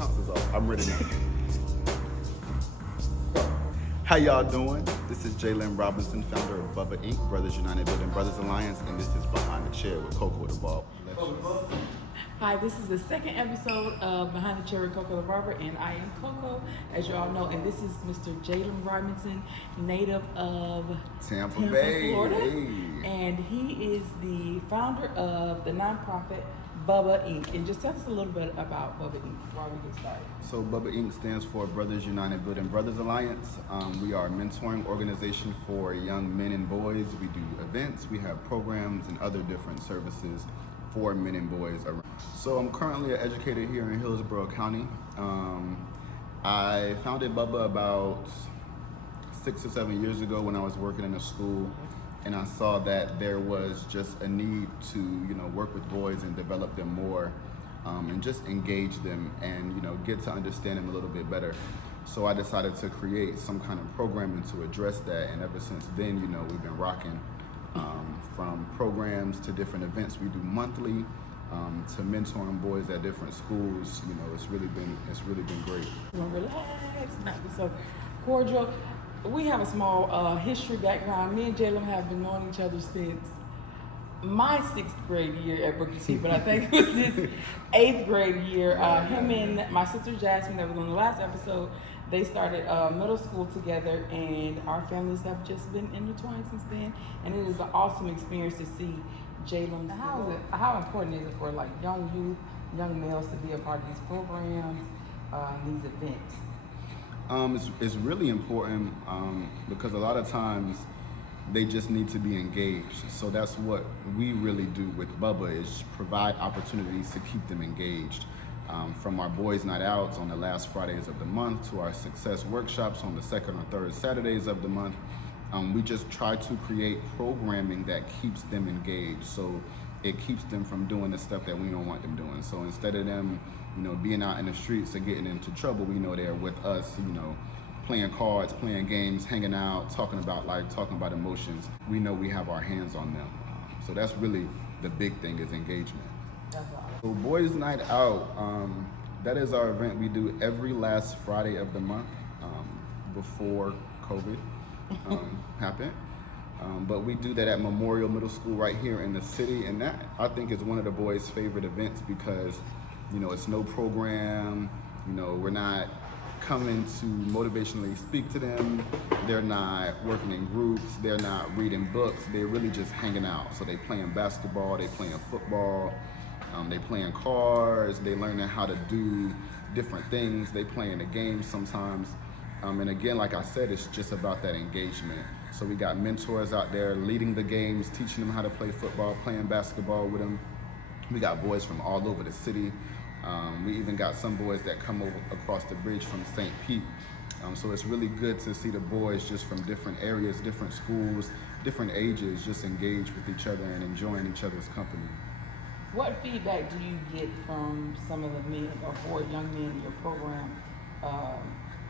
counts us off. I'm ready now. How y'all doing? This is Jalen Robinson, founder of Bubba Inc., Brothers United Building Brothers Alliance, and this is Behind the Chair with Kokodabarber. Hi, this is the second episode of Behind the Chair with Kokodabarber, and I am Coco, as you all know, and this is Mr. Jalen Robinson, native of Tampa Bay, Florida, hey. And he is the founder of the nonprofit Bubba Inc. And just tell us a little bit about Bubba Inc. before we get started. So Bubba Inc. stands for Brothers United Building Brothers Alliance. We are a mentoring organization for young men and boys. We do events, we have programs and other different services for men and boys around. So I'm currently an educator here in Hillsborough County. I founded Bubba about 6 or 7 years ago when I was working in a school, and I saw that there was just a need to, work with boys and develop them more, and just engage them and, get to understand them a little bit better. So I decided to create some kind of programming to address that, and ever since then, we've been rocking. From programs to different events we do monthly, to mentoring boys at different schools. It's really been great. Relax, not be so cordial. We have a small history background. Me and Jalen have been knowing each other since my 6th grade year at Booker T, but I think it was his 8th grade year. Him and my sister Jasmine, that was on the last episode, they started middle school together, and our families have just been intertwined since then. And it is an awesome experience to see Jalen. How important is it for young youth, young males to be a part of these programs, these events? It's really important because a lot of times they just need to be engaged. So that's what we really do with Bubba, is provide opportunities to keep them engaged. From our boys' night outs on the last Fridays of the month to our success workshops on the second or third Saturdays of the month, we just try to create programming that keeps them engaged. So it keeps them from doing the stuff that we don't want them doing. So instead of them, being out in the streets or getting into trouble, we know they're with us, playing cards, playing games, hanging out, talking about life, talking about emotions. We know we have our hands on them. So that's really the big thing, is engagement. That's awesome. So Boys Night Out, that is our event we do every last Friday of the month, before COVID happened. But we do that at Memorial Middle School right here in the city, and that, I think, is one of the boys' favorite events because, it's no program, we're not coming to motivationally speak to them, they're not working in groups, they're not reading books, they're really just hanging out. So they playing basketball, they playing football, they playing cards, they learning how to do different things, they playing the games sometimes. And again, like I said, it's just about that engagement. So we got mentors out there leading the games, teaching them how to play football, playing basketball with them. We got boys from all over the city. We even got some boys that come over across the bridge from St. Pete. So it's really good to see the boys just from different areas, different schools, different ages, just engage with each other and enjoying each other's company. What feedback do you get from some of the men or young men in your program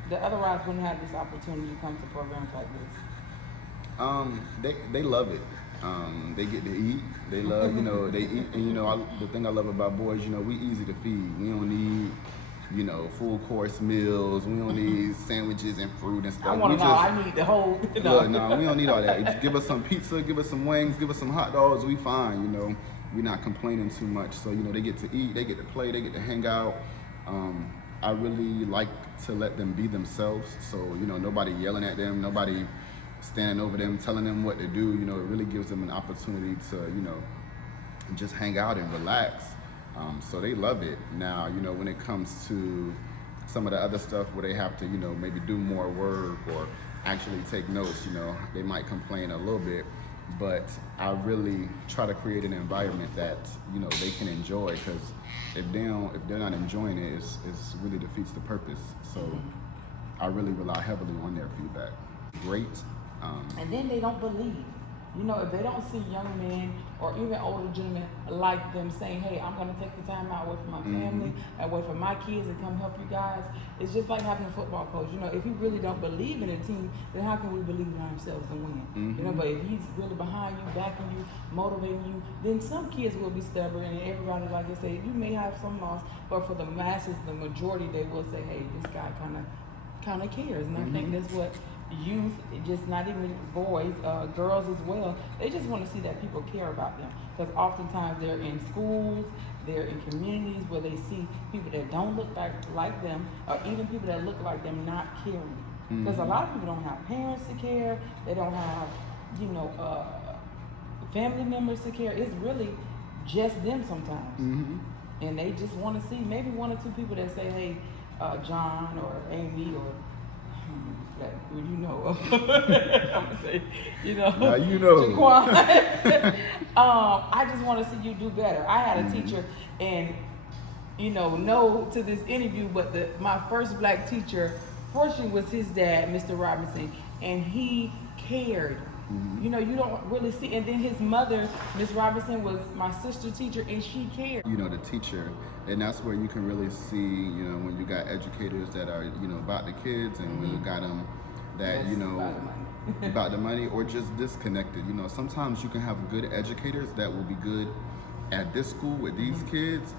that otherwise wouldn't have this opportunity to come to programs like this? They love it. They get to eat. They love, they eat. And the thing I love about boys, we easy to feed. We don't need, full course meals. We don't need sandwiches and fruit and stuff. I need the whole. Look, no, we don't need all that. Just give us some pizza, give us some wings, give us some hot dogs. We fine. We're not complaining too much. So they get to eat, they get to play, they get to hang out. I really like to let them be themselves. So nobody yelling at them, nobody standing over them, telling them what to do. It really gives them an opportunity to, just hang out and relax. So they love it. Now, when it comes to some of the other stuff where they have to, maybe do more work or actually take notes, they might complain a little bit. But I really try to create an environment that, they can enjoy, because if they're not enjoying it, it really defeats the purpose. So I really rely heavily on their feedback. Great. And then they don't believe. If they don't see young men or even older gentlemen like them saying, hey, I'm going to take the time out away from my family, away from my kids, and come help you guys. It's just like having a football coach. You know, if he really don't believe in a team, then how can we believe in ourselves and win? You know, but if he's really behind you, backing you, motivating you, then some kids will be stubborn, and everybody, like I said, you may have some loss, but for the masses, the majority, they will say, hey, this guy kind of cares. And I think that's what youth, just not even boys, girls as well, they just want to see that people care about them, because oftentimes they're in schools, they're in communities where they see people that don't look like them, or even people that look like them not caring, because a lot of people don't have parents to care, they don't have, you know, family members to care. It's really just them sometimes, and they just want to see maybe one or two people that say, hey, John or Amy or that you know, I'm gonna say, you know, now you know. Jaquan. I just want to see you do better. I had a teacher, and you know, no to this interview, but my first black teacher, fortunately, was his dad, Mr. Robinson, and he cared. You know, you don't really see. And then his mother, Miss Robinson, was my sister teacher, and she cared. You know, the teacher, and that's where you can really see, you know, when you got educators that are, you know, about the kids, and when you got them that, you know, about the money, or just disconnected. You know, sometimes you can have good educators that will be good at this school with these kids,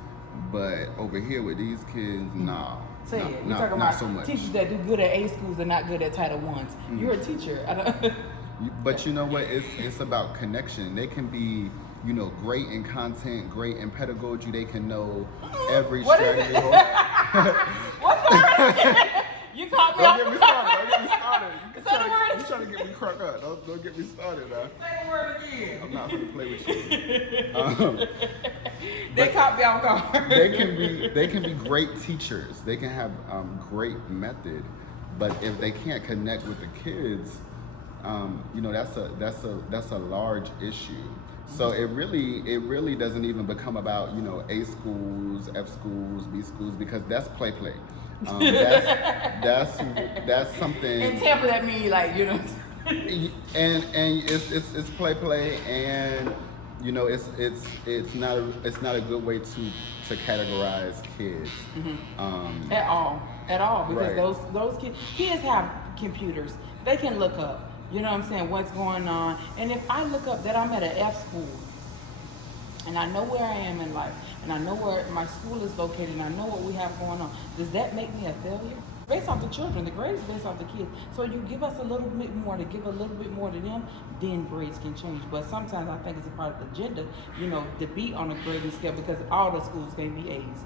but over here with these kids, nah. Say not, it. You're not, talking not about so much. teachers that do good at A schools and not good at Title Ones. You're a teacher. I don't. But you know what? It's about connection. They can be, you know, great in content, great in pedagogy. They can know every strategy. What's the word? You caught me off. Don't get me started. Don't get me started. Say the word. You're trying to get me crunk up. Don't get me started now. Say the word again. I'm not going to play with you. They caught me off guard. They can be great teachers. They can have great method, but if they can't connect with the kids, you know, that's a large issue. So it really doesn't even become about, you know, A schools, F schools, B schools, because that's play. That's something. In Tampa, that means like, you know. and it's play, and you know, it's not a good way to categorize kids. At all, because Right. those kids have computers. They can look up. You know what I'm saying? What's going on? And if I look up that I'm at an F school, and I know where I am in life, and I know where my school is located, and I know what we have going on, does that make me a failure? Based off the children, the grades based off the kids. So you give us a little bit more to give a little bit more to them, then grades can change. But sometimes I think it's a part of the agenda, you know, to be on a grading scale, because all the schools can be A's.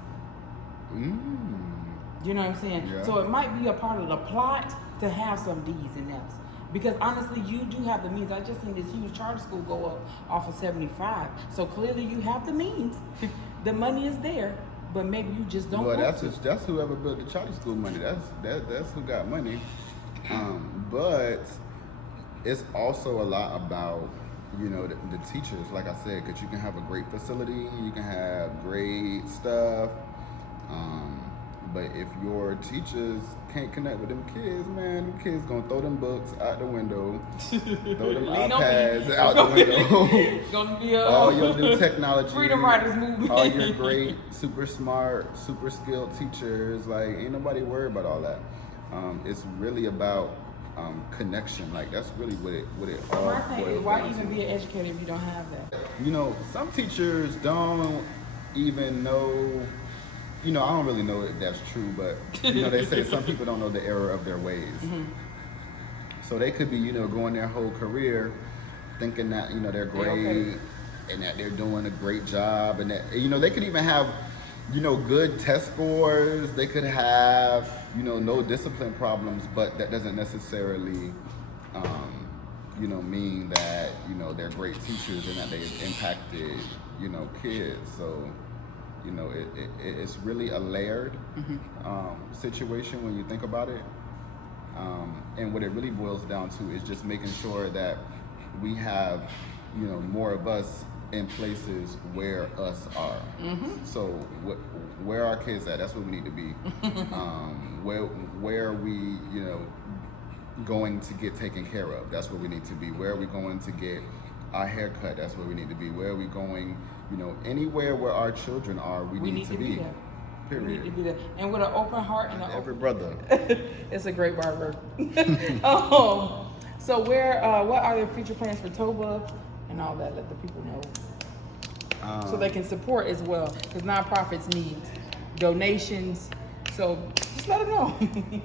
You know what I'm saying? Yeah. So it might be a part of the plot to have some D's and F's. Because honestly, you do have the means. I just seen this huge charter school go up off of 75. So clearly you have the means. The money is there, but maybe you just don't. Well, that's whoever built the charter school money. That's who got money. But it's also a lot about, you know, the teachers. Like I said, because you can have a great facility, you can have great stuff. But if your teachers can't connect with them kids, man, them kids gonna throw them books out the window, throw them iPads out the window. It's gonna be all your new technology, freedom riders movement. all your great, super smart, super skilled teachers. Like, ain't nobody worried about all that. It's really about connection. Like, that's really what it all My thing is, boils why down even to. be an educator if you don't have that? You know, some teachers don't even know. You know, I don't really know if that's true, but, you know, they say some people don't know the error of their ways. So they could be, you know, going their whole career thinking that, you know, they're great and that they're doing a great job, and that, you know, they could even have, you know, good test scores. They could have, you know, no discipline problems, but that doesn't necessarily, you know, mean that, you know, they're great teachers and that they've impacted, you know, kids. So, you know, it's really a layered situation when you think about it. And what it really boils down to is just making sure that we have, you know, more of us in places where us are. So where our kids at, that's where we need to be. Where are we, you know, going to get taken care of? That's where we need to be. Where are we going to get our haircut, that's where we need to be. Where are we going? You know, anywhere where our children are, we need to be. there. Period. We need to be there. And with an open heart and Every brother. It's a great barber. So what are their future plans for Toba and all that? Let the people know. So they can support as well. Because nonprofits need donations. So just let them know.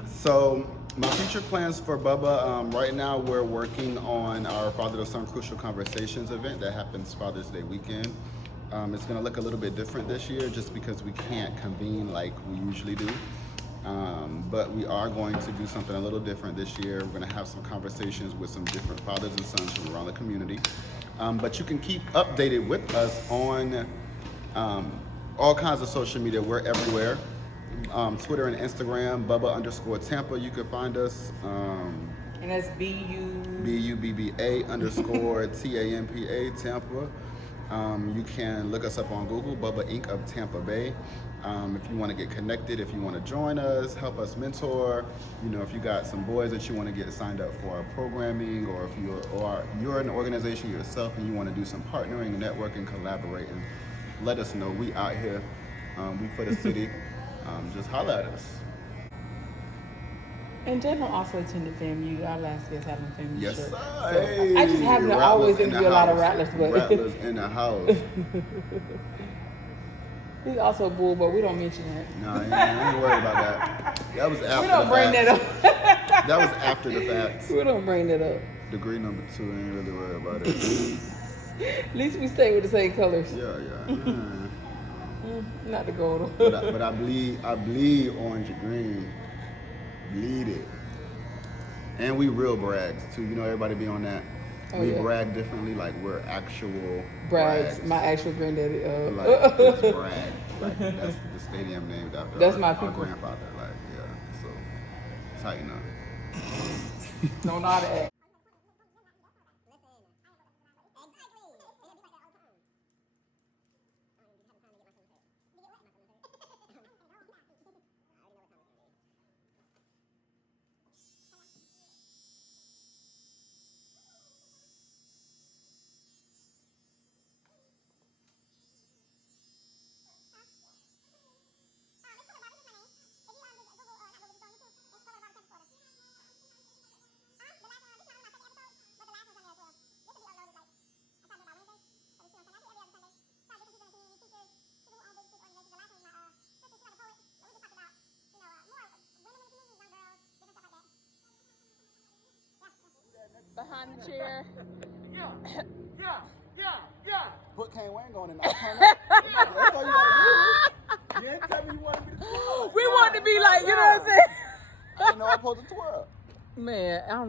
So my future plans for Bubba, right now we're working on our Father to Son Crucial Conversations event that happens Father's Day weekend. It's going to look a little bit different this year just because we can't convene like we usually do. But we are going to do something a little different this year. We're going to have some conversations with some different fathers and sons from around the community. But you can keep updated with us on all kinds of social media. We're everywhere. Twitter and Instagram, Bubba_Tampa. You can find us. And that's BUBBA_TAMPA, Tampa. You can look us up on Google, Bubba Inc. of Tampa Bay. If you want to get connected, if you want to join us, help us mentor, you know, if you got some boys that you want to get signed up for our programming, or if you're an organization yourself and you want to do some partnering, networking, collaborating, let us know. We out here. We for the city. Just holler at us. And Jalen also attended FAMU. Our last guest had on FAMU. Yes, shirt. sir. So I just happen to always interview a lot of Rattlers, but Rattlers in the house. he's also bull, but we don't mention that. No, I ain't worried about that. That was after We don't bring that up. That was after the fact. We don't bring that up. Degree number 2, ain't really worried about it. At least we stay with the same colors. Yeah. Not the gold. But I bleed orange and green. Bleed it. And we real brags too. You know, everybody be on that. We brag differently, like we're actual Brags. My actual granddaddy. Like it's brag. Like that's the stadium named after That's our, my our people. grandfather. Like, yeah. So tighten up. Don't know how to act. Behind the chair. Yeah. Put Kane Wang on and I'll turn up. That's all you gotta do. You ain't tell me you wanted me to twirl. We want to be like, you know what I'm saying? I didn't know I was supposed to twirl. Man, I don't know.